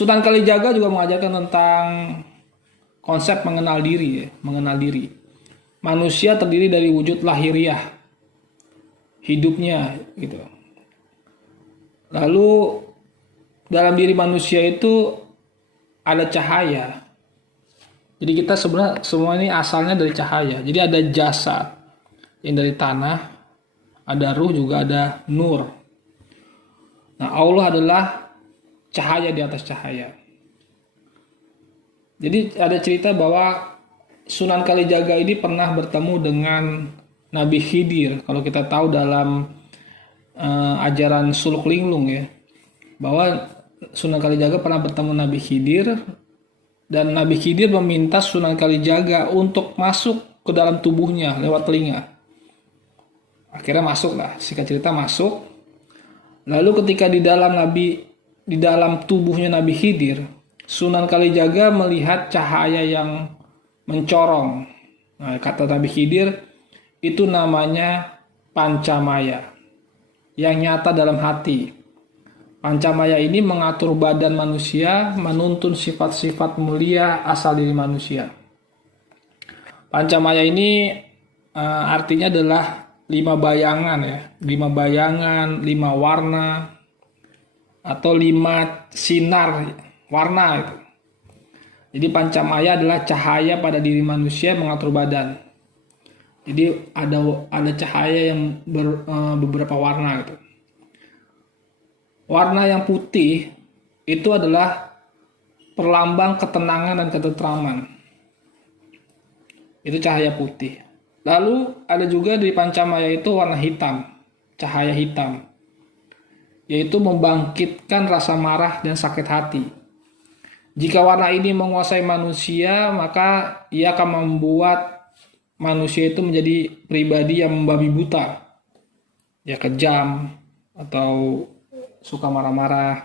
Sunan Kalijaga juga mengajarkan tentang konsep mengenal diri, ya, mengenal diri. Manusia terdiri dari wujud lahiriah, hidupnya gitu. Lalu dalam diri manusia itu ada cahaya. Jadi kita sebenarnya semua ini asalnya dari cahaya. Jadi ada jasad yang dari tanah, ada ruh juga ada nur. Nah, Allah adalah cahaya di atas cahaya. Jadi ada cerita bahwa Sunan Kalijaga ini pernah bertemu dengan Nabi Khidir. Kalau kita tahu dalam ajaran Suluk Linglung ya, bahwa Sunan Kalijaga pernah bertemu Nabi Khidir dan Nabi Khidir meminta Sunan Kalijaga untuk masuk ke dalam tubuhnya lewat telinga. Akhirnya masuk lah, singkat cerita masuk. Lalu ketika di dalam tubuhnya Nabi Khidir, Sunan Kalijaga melihat cahaya yang mencorong. Nah, kata Nabi Khidir, itu namanya Pancamaya, yang nyata dalam hati. Pancamaya ini mengatur badan manusia, menuntun sifat-sifat mulia asal diri manusia. Pancamaya ini artinya adalah 5 bayangan ya, 5 bayangan, 5 warna, atau 5 sinar warna itu. Jadi Pancamaya adalah cahaya pada diri manusia mengatur badan. Jadi ada cahaya yang beberapa warna gitu. Warna yang putih itu adalah perlambang ketenangan dan ketentraman. Itu cahaya putih. Lalu ada juga di Pancamaya itu warna hitam, cahaya hitam, yaitu membangkitkan rasa marah dan sakit hati. Jika warna ini menguasai manusia, maka ia akan membuat manusia itu menjadi pribadi yang membabi buta, ya kejam atau suka marah-marah.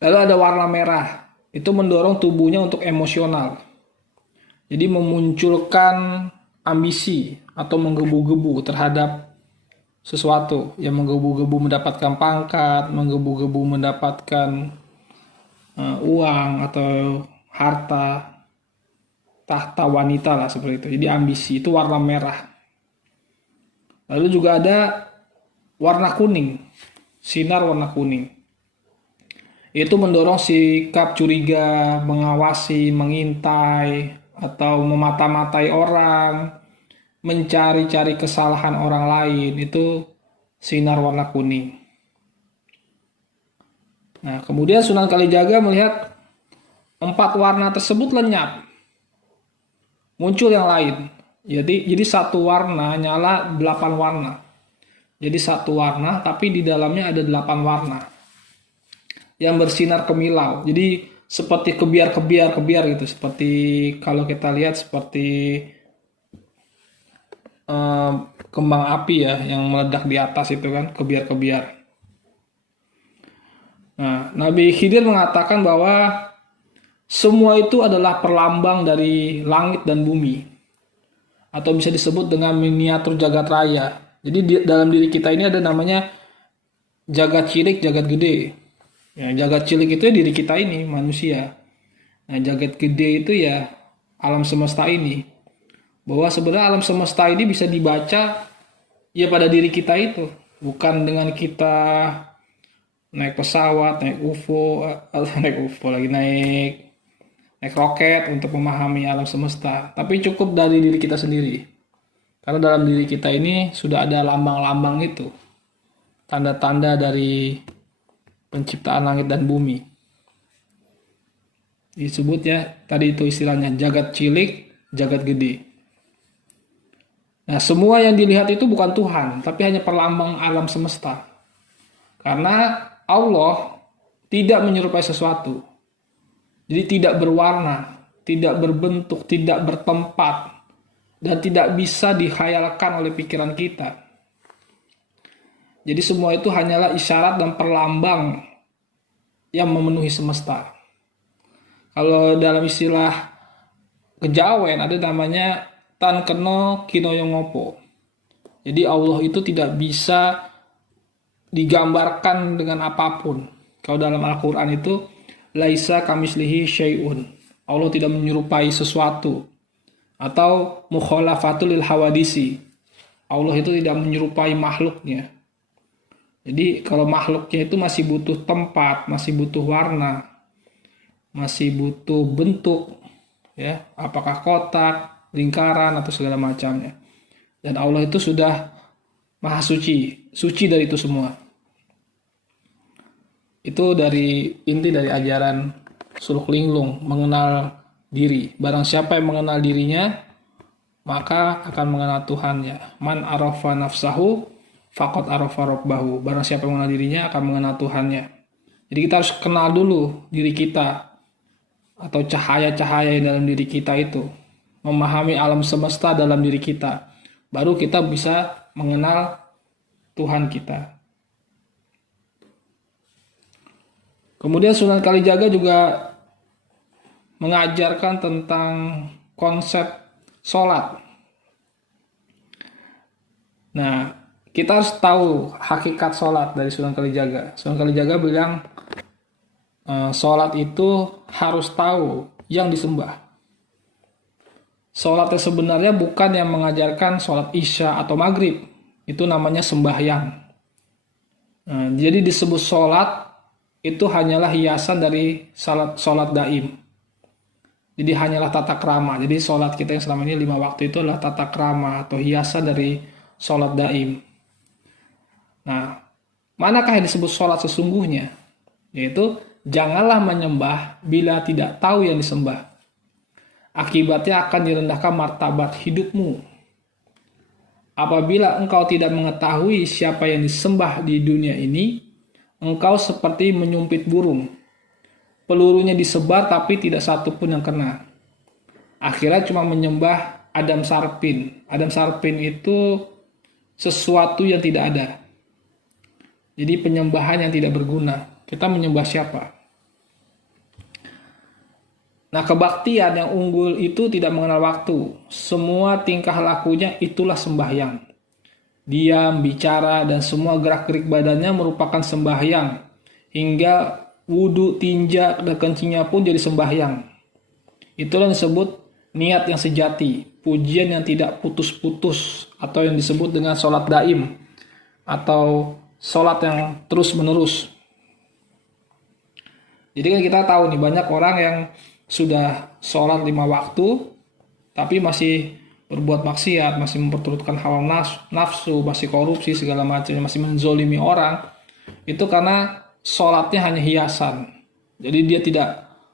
Lalu ada warna merah, itu mendorong tubuhnya untuk emosional. Jadi memunculkan ambisi atau menggebu-gebu terhadap sesuatu, yang menggebu-gebu mendapatkan pangkat, menggebu-gebu mendapatkan uang atau harta, tahta wanita lah seperti itu. Jadi ambisi itu warna merah. Lalu juga ada warna kuning, sinar warna kuning. Itu mendorong sikap curiga, mengawasi, mengintai, atau memata-matai orang, mencari-cari kesalahan orang lain. Itu sinar warna kuning. Nah, kemudian Sunan Kalijaga melihat 4 warna tersebut lenyap. Muncul yang lain. Jadi satu warna nyala 8 warna. Jadi satu warna tapi di dalamnya ada 8 warna yang bersinar kemilau. Jadi seperti kebiar gitu. Seperti kalau kita lihat seperti kembang api ya yang meledak di atas itu kan, kebiar-kebiar. Nah, Nabi Khidir mengatakan bahwa semua itu adalah perlambang dari langit dan bumi, atau bisa disebut dengan miniatur jagat raya. Jadi dalam diri kita ini ada namanya jagat cilik, jagat gede. Ya, jagat cilik itu diri kita ini, manusia. Nah, jagat gede itu ya alam semesta ini. Bahwa sebenarnya alam semesta ini bisa dibaca ya pada diri kita itu, bukan dengan kita naik pesawat, naik UFO, naik roket untuk memahami alam semesta. Tapi cukup dari diri kita sendiri. Karena dalam diri kita ini sudah ada lambang-lambang itu. Tanda-tanda dari penciptaan langit dan bumi. Disebutnya tadi itu istilahnya jagat cilik, jagat gede. Nah, semua yang dilihat itu bukan Tuhan, tapi hanya perlambang alam semesta. Karena Allah tidak menyerupai sesuatu. Jadi tidak berwarna, tidak berbentuk, tidak bertempat, dan tidak bisa dikhayalkan oleh pikiran kita. Jadi semua itu hanyalah isyarat dan perlambang yang memenuhi semesta. Kalau dalam istilah kejawen ada namanya tan keno kinoyongopo. Jadi Allah itu tidak bisa digambarkan dengan apapun. Kalau dalam Al-Quran itu laisa kamislihi syai'un. Allah tidak menyerupai sesuatu. Atau mukhalafatul lil hawadisi. Allah itu tidak menyerupai makhluknya. Jadi kalau makhluknya itu masih butuh tempat, masih butuh warna, masih butuh bentuk, ya, apakah kotak, lingkaran atau segala macamnya. Dan Allah itu sudah maha suci, suci dari itu semua. Itu dari inti dari ajaran suluk linglung, mengenal diri. Barang siapa yang mengenal dirinya, maka akan mengenal Tuhannya. Man arafa nafsahu faqad arafa rabbahu. Barang siapa yang mengenal dirinya akan mengenal Tuhannya. Jadi kita harus kenal dulu diri kita, atau cahaya-cahaya dalam diri kita itu. Memahami alam semesta dalam diri kita. Baru kita bisa mengenal Tuhan kita. Kemudian Sunan Kalijaga juga mengajarkan tentang konsep sholat. Nah, kita harus tahu hakikat sholat dari Sunan Kalijaga. Sunan Kalijaga bilang sholat itu harus tahu yang disembah. Sholat yang sebenarnya bukan yang mengajarkan sholat isya atau maghrib. Itu namanya sembahyang. Nah, jadi disebut sholat itu hanyalah hiasan dari sholat daim. Jadi hanyalah tata krama. Jadi sholat kita yang selama ini 5 waktu itu adalah tata krama atau hiasan dari sholat daim. Nah, manakah yang disebut sholat sesungguhnya? Yaitu janganlah menyembah bila tidak tahu yang disembah. Akibatnya akan direndahkan martabat hidupmu. Apabila engkau tidak mengetahui siapa yang disembah di dunia ini, engkau seperti menyumpit burung. Pelurunya disebar tapi tidak satu pun yang kena. Akhirnya cuma menyembah Adam Sarpin. Adam Sarpin itu sesuatu yang tidak ada. Jadi penyembahan yang tidak berguna. Kita menyembah siapa? Nah, kebaktian yang unggul itu tidak mengenal waktu. Semua tingkah lakunya itulah sembahyang. Diam, bicara, dan semua gerak-gerik badannya merupakan sembahyang. Hingga wudhu, tinja, dan kencingnya pun jadi sembahyang. Itulah yang disebut niat yang sejati. Pujian yang tidak putus-putus. Atau yang disebut dengan sholat daim. Atau sholat yang terus-menerus. Jadi kan kita tahu nih, banyak orang yang sudah sholat 5 waktu, tapi masih berbuat maksiat, masih memperturutkan hawa nafsu, masih korupsi, segala macamnya, masih menzolimi orang. Itu karena sholatnya hanya hiasan. Jadi dia tidak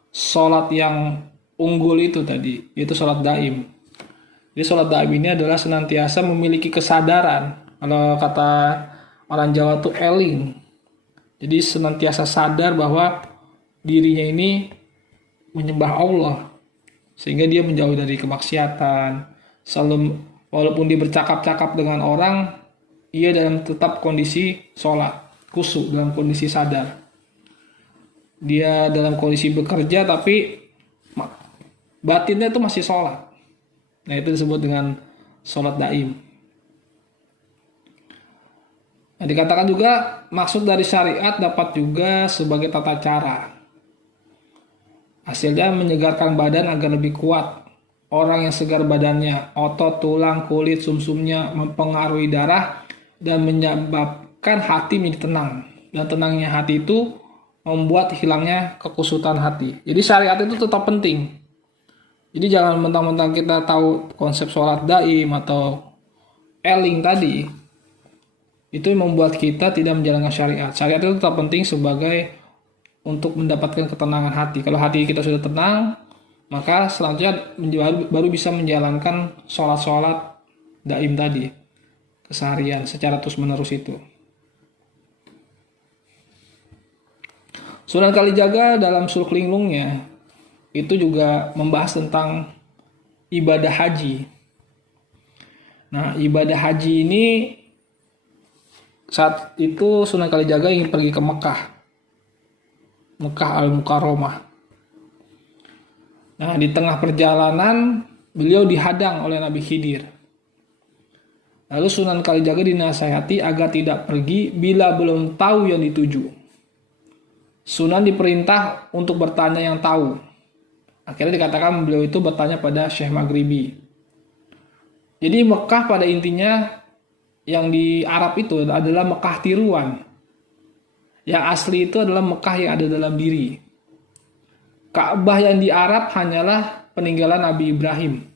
sholat yang unggul itu tadi, yaitu sholat daim. Jadi sholat daim ini adalah senantiasa memiliki kesadaran. Kalau kata orang Jawa tuh eling. Jadi senantiasa sadar bahwa dirinya ini menyembah Allah, sehingga dia menjauh dari kemaksiatan. Selalu, walaupun dia bercakap-cakap dengan orang, ia dalam tetap kondisi sholat, khusyuk, dalam kondisi sadar. Dia dalam kondisi bekerja, tapi batinnya itu masih sholat. Nah, itu disebut dengan sholat daim. Nah, dikatakan juga maksud dari syariat dapat juga sebagai tata cara. Hasilnya menyegarkan badan agar lebih kuat. Orang yang segar badannya, otot, tulang, kulit, sumsumnya mempengaruhi darah dan menyebabkan hati menjadi tenang. Dan tenangnya hati itu membuat hilangnya kekusutan hati. Jadi syariat itu tetap penting. Jadi jangan mentang-mentang kita tahu konsep sholat daim atau eling tadi, itu membuat kita tidak menjalankan syariat. Syariat itu tetap penting sebagai untuk mendapatkan ketenangan hati. Kalau hati kita sudah tenang, maka selanjutnya baru bisa menjalankan sholat-sholat daim tadi, keseharian secara terus-menerus itu. Sunan Kalijaga dalam Suluk Linglungnya itu juga membahas tentang ibadah haji. Nah, ibadah haji ini saat itu Sunan Kalijaga ingin pergi ke Mekah Al-Mukarramah. Nah, di tengah perjalanan beliau dihadang oleh Nabi Khidir. Lalu Sunan Kalijaga dinasihati agar tidak pergi bila belum tahu yang dituju. Sunan diperintah untuk bertanya yang tahu. Akhirnya dikatakan beliau itu bertanya pada Syekh Maghribi. Jadi Mekah pada intinya yang di Arab itu adalah Mekah tiruan. Yang asli itu adalah Mekah yang ada dalam diri. Ka'bah yang di Arab hanyalah peninggalan Nabi Ibrahim.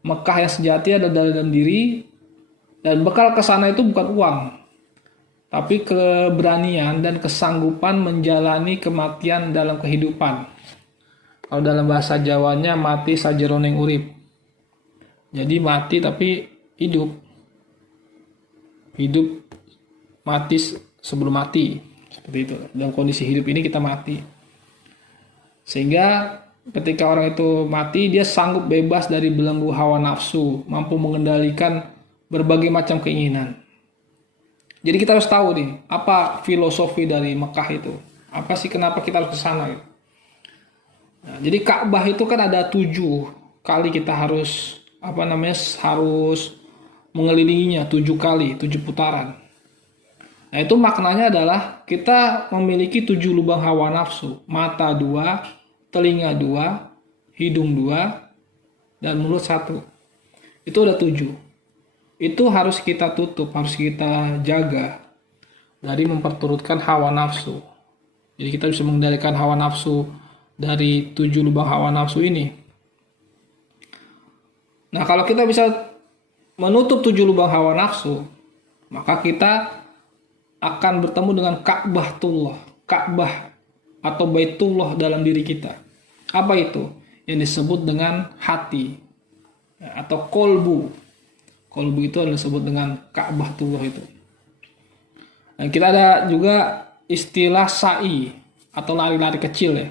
Mekah yang sejati ada dalam diri, dan bekal ke sana itu bukan uang, tapi keberanian dan kesanggupan menjalani kematian dalam kehidupan. Kalau dalam bahasa Jawanya, mati sajeroneng urip. Jadi mati tapi hidup. Hidup mati sebelum mati. Seperti itu. Dalam kondisi hidup ini kita mati. Sehingga ketika orang itu mati, dia sanggup bebas dari belenggu hawa nafsu, mampu mengendalikan berbagai macam keinginan. Jadi kita harus tahu nih, apa filosofi dari Mekah itu? Apa sih kenapa kita harus ke sana gitu? Nah, jadi Ka'bah itu kan ada 7 kali kita harus harus mengelilinginya 7 kali, 7 putaran. Nah, itu maknanya adalah kita memiliki 7 lubang hawa nafsu, mata 2, telinga 2, hidung 2, dan mulut 1. Itu udah 7. Itu harus kita tutup, harus kita jaga dari memperturutkan hawa nafsu. Jadi kita bisa mengendalikan hawa nafsu dari 7 lubang hawa nafsu ini. Nah, kalau kita bisa menutup 7 lubang hawa nafsu, maka kita akan bertemu dengan Ka'bah atau Baitullah dalam diri kita. Apa itu? Yang disebut dengan hati atau kolbu. Kolbu itu adalah disebut dengan Ka'bahtullah itu. Dan kita ada juga istilah sa'i atau lari-lari kecil ya.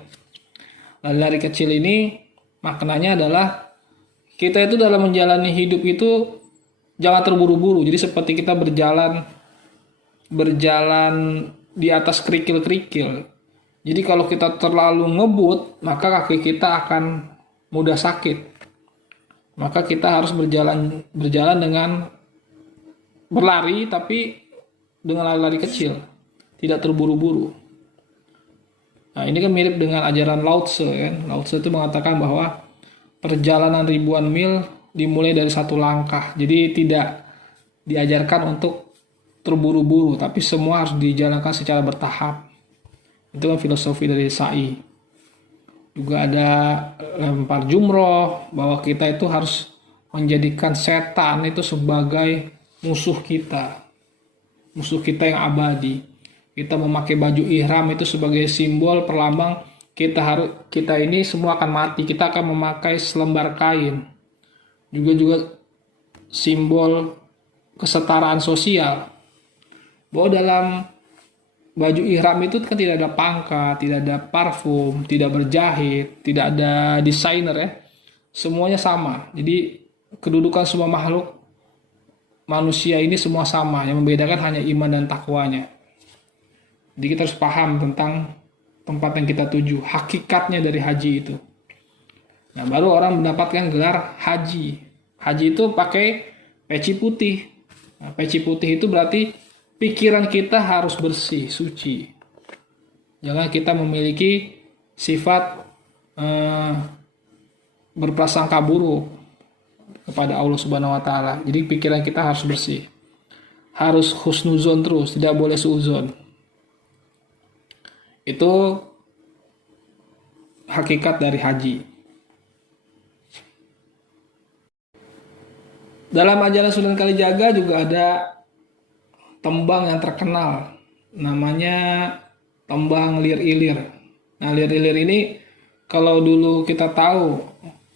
Lari-lari kecil ini maknanya adalah kita itu dalam menjalani hidup itu jangan terburu-buru. Jadi seperti kita berjalan di atas kerikil-kerikil. Jadi kalau kita terlalu ngebut, maka kaki kita akan mudah sakit. Maka kita harus berjalan dengan berlari tapi dengan lari-lari kecil, tidak terburu-buru. Nah, ini kan mirip dengan ajaran Lao Tse kan. Lao Tse itu mengatakan bahwa perjalanan ribuan mil dimulai dari satu langkah. Jadi tidak diajarkan untuk terburu-buru, tapi semua harus dijalankan secara bertahap. Itu kan filosofi dari sa'i. Juga ada lempar jumroh, bahwa kita itu harus menjadikan setan itu sebagai musuh kita yang abadi. Kita memakai baju ihram itu sebagai simbol perlambang kita ini semua akan mati. Kita akan memakai selembar kain, juga simbol kesetaraan sosial. Bahwa dalam baju ihram itu kan tidak ada pangkat, tidak ada parfum, tidak berjahit, tidak ada desainer ya. Semuanya sama. Jadi kedudukan semua makhluk manusia ini semua sama. Yang membedakan hanya iman dan takwanya. Jadi kita harus paham tentang tempat yang kita tuju, hakikatnya dari haji itu. Nah, baru orang mendapatkan gelar haji. Haji itu pakai peci putih. Nah, peci putih itu berarti pikiran kita harus bersih, suci. Jangan kita memiliki sifat berprasangka buruk kepada Allah Subhanahu wa taala. Jadi pikiran kita harus bersih. Harus husnuzon terus, tidak boleh suuzon. Itu hakikat dari haji. Dalam ajaran Sunan Kalijaga juga ada tembang yang terkenal, namanya tembang Lir Ilir. Nah, Lir Ilir ini kalau dulu kita tahu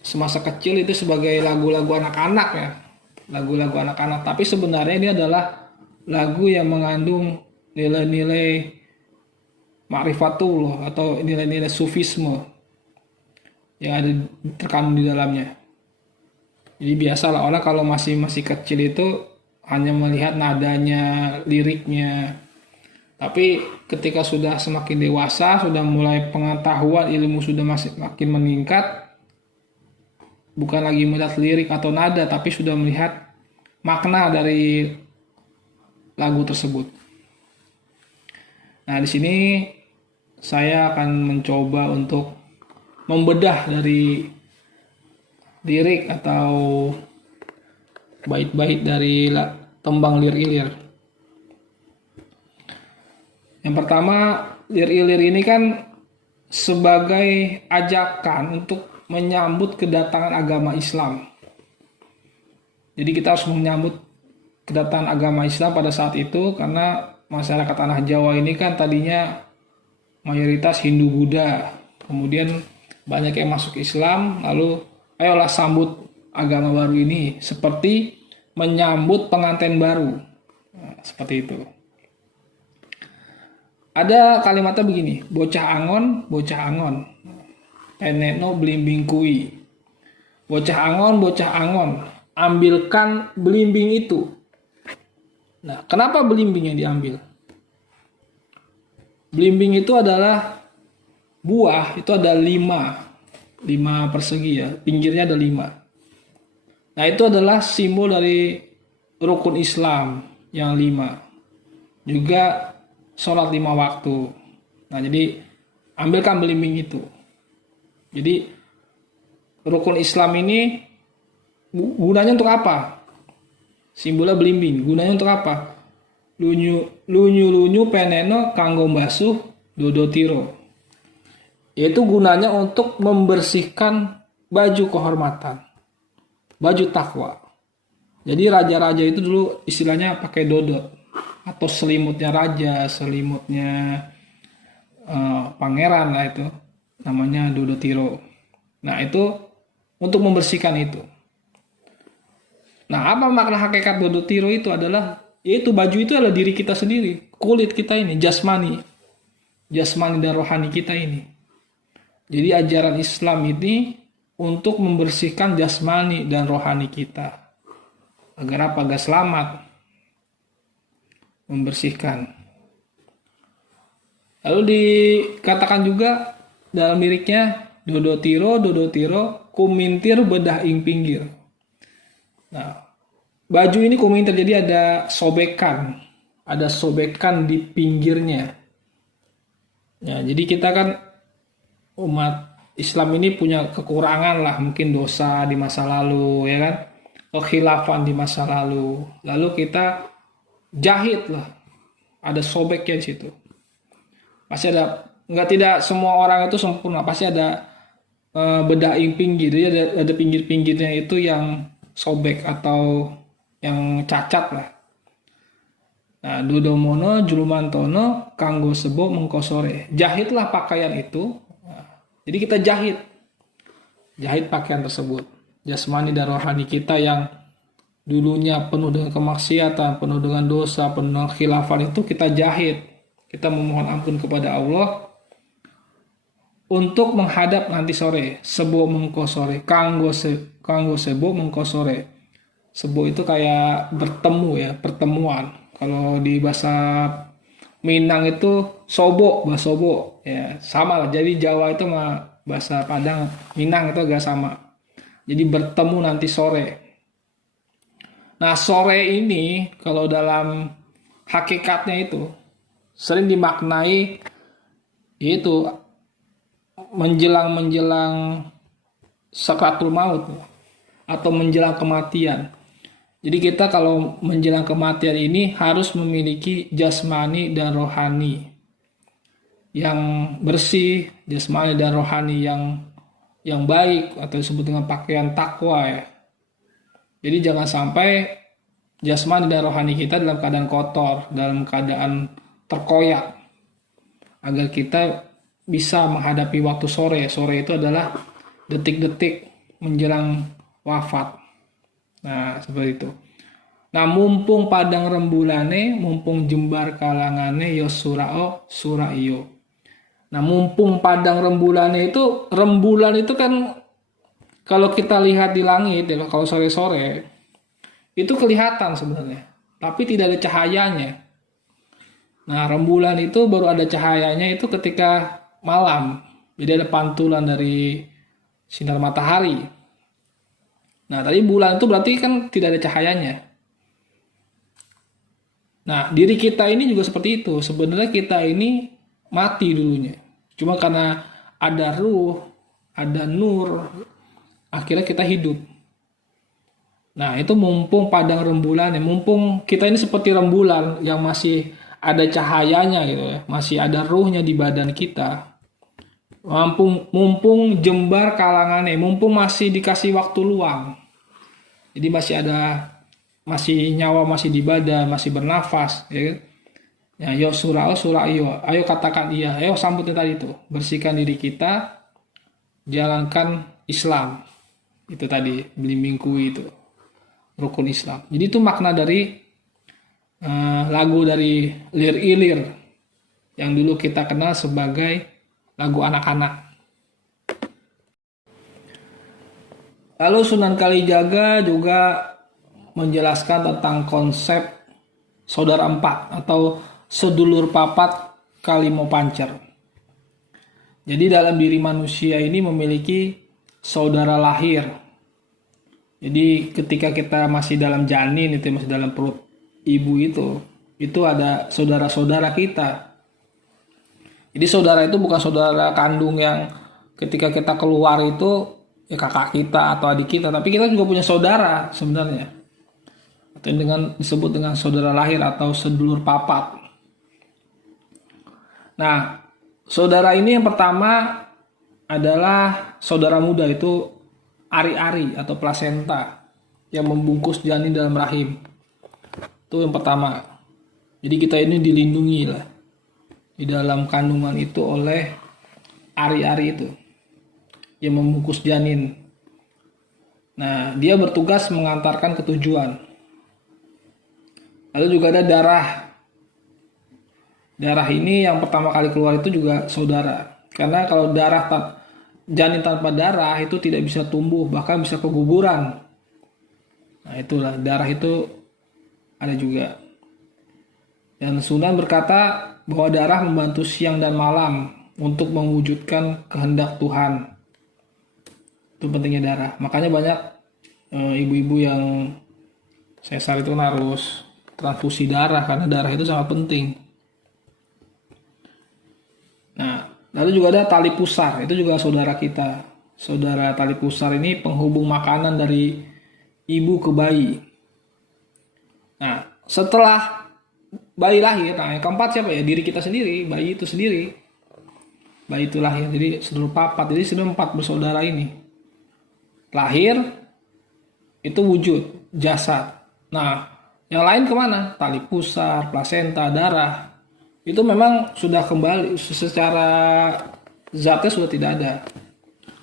semasa kecil itu sebagai lagu-lagu anak-anak ya, lagu-lagu anak-anak. Tapi sebenarnya ini adalah lagu yang mengandung nilai-nilai ma'rifatullah atau nilai-nilai sufisme yang ada terkandung di dalamnya. Jadi biasalah orang kalau masih kecil itu hanya melihat nadanya, liriknya. Tapi ketika sudah semakin dewasa, sudah mulai pengetahuan, ilmu sudah makin meningkat, bukan lagi melihat lirik atau nada, tapi sudah melihat makna dari lagu tersebut. Nah, di sini saya akan mencoba untuk membedah dari lirik atau bait-bait dari tembang Lir Ilir. Yang pertama, Lir Ilir ini kan sebagai ajakan untuk menyambut kedatangan agama Islam. Jadi kita harus menyambut kedatangan agama Islam pada saat itu, karena masyarakat tanah Jawa ini kan tadinya mayoritas Hindu Buddha. Kemudian banyak yang masuk Islam, lalu ayolah sambut agama baru ini seperti menyambut pengantin baru. Nah, seperti itu. Ada kalimatnya begini, bocah angon, enekno blimbing kui. Bocah angon, ambilkan belimbing itu. Nah, kenapa belimbing yang diambil? Belimbing itu adalah buah, itu ada 5 persegi ya, pinggirnya ada 5. Nah, itu adalah simbol dari rukun Islam yang 5. Juga sholat 5 waktu. Nah, jadi ambilkan belimbing itu. Jadi rukun Islam ini gunanya untuk apa? Simbolnya belimbing. Gunanya untuk apa? Lunyu peneno kanggo basuh dodo tiro. Yaitu gunanya untuk membersihkan baju kehormatan, baju takwa. Jadi raja-raja itu dulu istilahnya pakai dodot, atau selimutnya raja, selimutnya pangeran lah, itu namanya dodotiro. Nah, itu untuk membersihkan itu. Nah, apa makna hakikat dodotiro itu adalah, yaitu baju itu adalah diri kita sendiri, kulit kita ini, jasmani dan rohani kita ini. Jadi ajaran Islam ini untuk membersihkan jasmani dan rohani kita. Agar apa? Agar selamat. Membersihkan. Lalu dikatakan juga dalam liriknya, dodotiro kumintir bedah ing pinggir. Nah, baju ini kumintir, jadi ada sobekan di pinggirnya. Ya, jadi kita kan umat Islam ini punya kekurangan lah, mungkin dosa di masa lalu, ya kan, kekhilafan di masa lalu. Lalu kita jahit lah, ada sobeknya di situ. Pasti ada, tidak semua orang itu sempurna, pasti ada bedah ing pinggir, jadi ada pinggir-pinggirnya itu yang sobek atau yang cacat lah. Nah, dudomono julumantono kanggo sebo mengkosore. Jahitlah pakaian itu. Nah, jadi kita jahit pakaian tersebut. Jasmani dan rohani kita yang dulunya penuh dengan kemaksiatan, penuh dengan dosa, penuh dengan khilafan, itu kita jahit. Kita memohon ampun kepada Allah untuk menghadap nanti sore. Sebo mengkosore, kanggo sebo mengkosore. Sebo itu kayak bertemu ya, pertemuan. Kalau di bahasa Minang itu sobo, bahasa sobo ya, sama lah. Jadi Jawa itu sama bahasa Padang, Minang itu agak sama. Jadi bertemu nanti sore. Nah, sore ini kalau dalam hakikatnya itu sering dimaknai itu menjelang sakratul maut atau menjelang kematian. Jadi kita kalau menjelang kematian ini harus memiliki jasmani dan rohani yang bersih, jasmani dan rohani yang baik, atau disebut dengan pakaian takwa ya. Jadi jangan sampai jasmani dan rohani kita dalam keadaan kotor, dalam keadaan terkoyak, agar kita bisa menghadapi waktu sore. Sore itu adalah detik-detik menjelang wafat. Nah, seperti itu. Nah, mumpung padang rembulane, mumpung jembar kalangane, yo surao suraiyo. Nah, mumpung padang rembulane itu, rembulan itu kan kalau kita lihat di langit, ya, kalau sore-sore, itu kelihatan sebenarnya, tapi tidak ada cahayanya. Nah, rembulan itu baru ada cahayanya itu ketika malam. Jadi ada pantulan dari sinar matahari. Nah, tadi bulan itu berarti kan tidak ada cahayanya. Nah, diri kita ini juga seperti itu. Sebenarnya kita ini mati dulunya. Cuma karena ada ruh, ada nur, akhirnya kita hidup. Nah, itu mumpung padang rembulan ya, mumpung kita ini seperti rembulan yang masih ada cahayanya gitu ya, masih ada ruhnya di badan kita. Mumpung jembar kalangannya, mumpung masih dikasih waktu luang. Jadi masih nyawa masih di badan, masih bernafas, ya kan? Ya, yo surah, ayo katakan iya, ayo sambutin tadi itu, bersihkan diri kita, jalankan Islam, itu tadi beli minggu itu. Rukun Islam. Jadi itu makna dari lagu dari Lir Ilir yang dulu kita kenal sebagai lagu anak-anak. Lalu Sunan Kalijaga juga menjelaskan tentang konsep saudara empat atau sedulur papat kalimo pancer. Jadi dalam diri manusia ini memiliki saudara lahir. Jadi ketika kita masih dalam janin itu masih dalam perut ibu itu ada saudara-saudara kita. Jadi saudara itu bukan saudara kandung yang ketika kita keluar itu ya kakak kita atau adik kita, tapi kita juga punya saudara sebenarnya. Atau disebut dengan saudara lahir atau sedulur papat. Nah, saudara ini yang pertama adalah saudara muda, itu ari-ari atau plasenta yang membungkus janin dalam rahim. Itu yang pertama. Jadi kita ini dilindungi lah di dalam kandungan itu oleh ari-ari itu yang membungkus janin. Nah, dia bertugas mengantarkan ke tujuan. Lalu juga ada darah. Darah ini yang pertama kali keluar itu juga saudara. Karena kalau janin tanpa darah itu tidak bisa tumbuh, bahkan bisa keguguran. Nah, itulah darah itu ada juga. Dan Sunan berkata bahwa darah membantu siang dan malam untuk mewujudkan kehendak Tuhan. Itu pentingnya darah. Makanya banyak ibu-ibu yang sesar itu harus transfusi darah karena darah itu sangat penting. Nah, lalu juga ada tali pusar, itu juga saudara kita. Saudara tali pusar ini penghubung makanan dari ibu ke bayi. Nah, setelah bayi lahir, nah yang keempat siapa ya? Diri kita sendiri, bayi itu sendiri. Bayi itu lahir, jadi sedulur papat, jadi sudah 4 bersaudara ini. Lahir, itu wujud, jasad. Nah, yang lain kemana? Tali pusar, plasenta, darah. Itu memang sudah kembali secara zatnya sudah tidak ada.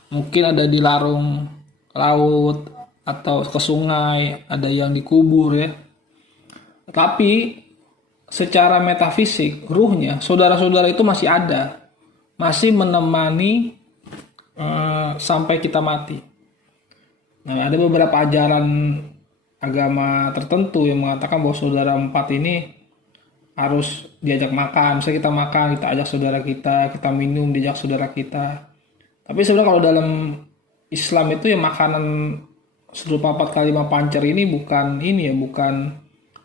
Mungkin ada di larung laut atau ke sungai, ada yang dikubur ya. Tapi secara metafisik, ruhnya, saudara-saudara itu masih ada, masih menemani sampai kita mati. Nah, ada beberapa ajaran agama tertentu yang mengatakan bahwa saudara empat ini harus diajak makan. Misalnya kita makan, kita ajak saudara kita minum, diajak saudara kita. Tapi sebenarnya kalau dalam Islam itu ya makanan sedulur papat kalima pancer ini bukan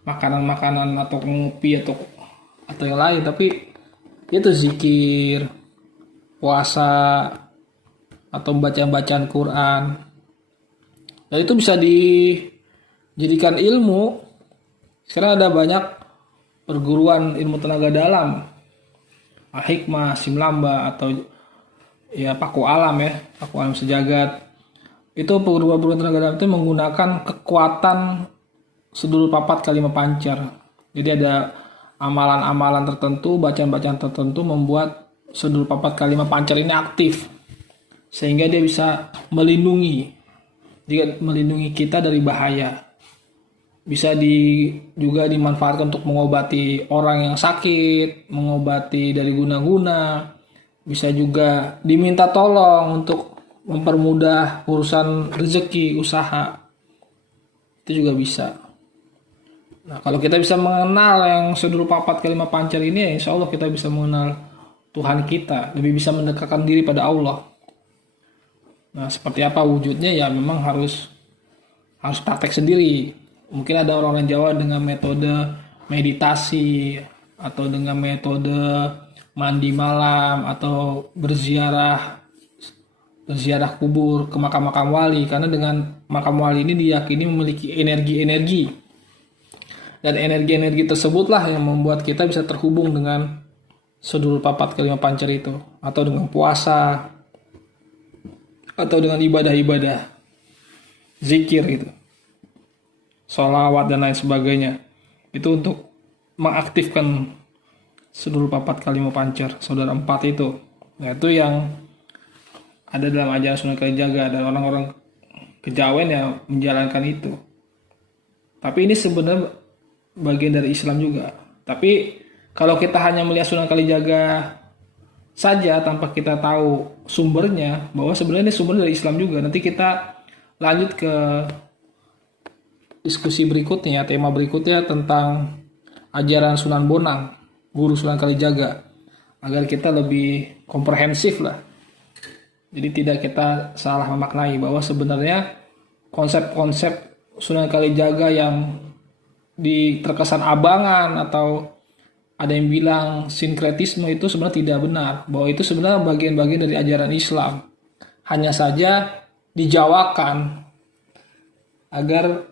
makanan-makanan atau ngopi atau yang lain, tapi itu zikir, puasa, atau bacaan Quran. Dan itu bisa dijadikan ilmu. Sekarang ada banyak perguruan ilmu tenaga dalam, Al-Hikmah, Simlamba, atau ya Paku Alam Sejagat. Itu perguruan tenaga dalam itu menggunakan kekuatan sedulur papat kalima pancer. Jadi ada amalan-amalan tertentu, bacaan-bacaan tertentu membuat sedulur papat kalima pancer ini aktif, sehingga dia bisa melindungi kita dari bahaya. Bisa juga dimanfaatkan untuk mengobati orang yang sakit, mengobati dari guna-guna. Bisa juga diminta tolong untuk mempermudah urusan rezeki, usaha. Itu juga bisa. Nah, kalau kita bisa mengenal yang sedulur papat kalima pancer ini, ya insya Allah kita bisa mengenal Tuhan kita, lebih bisa mendekatkan diri pada Allah. Nah, seperti apa wujudnya ya memang harus praktek sendiri. Mungkin ada orang-orang Jawa dengan metode meditasi atau dengan metode mandi malam atau berziarah kubur ke makam-makam wali, karena dengan makam wali ini diyakini memiliki energi-energi, dan energi-energi tersebutlah yang membuat kita bisa terhubung dengan sedulur papat kelima pancar itu, atau dengan puasa, atau dengan ibadah-ibadah zikir gitu, sholawat dan lain sebagainya. Itu untuk mengaktifkan sedulur papat kelima pancar, saudara empat itu. Nah, itu yang ada dalam ajaran Sunan Kalijaga, dan orang-orang kejawen yang menjalankan itu. Tapi ini sebenarnya bagian dari Islam juga. Tapi kalau kita hanya melihat Sunan Kalijaga saja tanpa kita tahu sumbernya, bahwa sebenarnya ini sumber dari Islam juga. Nanti kita lanjut ke diskusi berikutnya, tema berikutnya tentang ajaran Sunan Bonang, guru Sunan Kalijaga, agar kita lebih komprehensif lah. Jadi tidak kita salah memaknai bahwa sebenarnya konsep-konsep Sunan Kalijaga yang terkesan abangan atau ada yang bilang sinkretisme itu sebenarnya tidak benar, bahwa itu sebenarnya bagian-bagian dari ajaran Islam, hanya saja dijawakan agar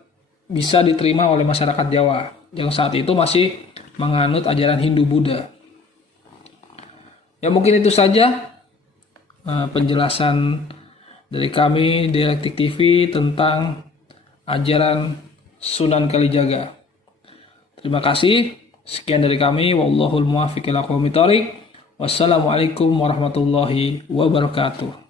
bisa diterima oleh masyarakat Jawa yang saat itu masih menganut ajaran Hindu-Buddha. Ya mungkin itu saja penjelasan dari kami Dialektik TV tentang ajaran Sunan Kalijaga. Terima kasih. Sekian dari kami. Wallahul muwaffiq ila aqwamit thoriq. Wassalamualaikum warahmatullahi wabarakatuh.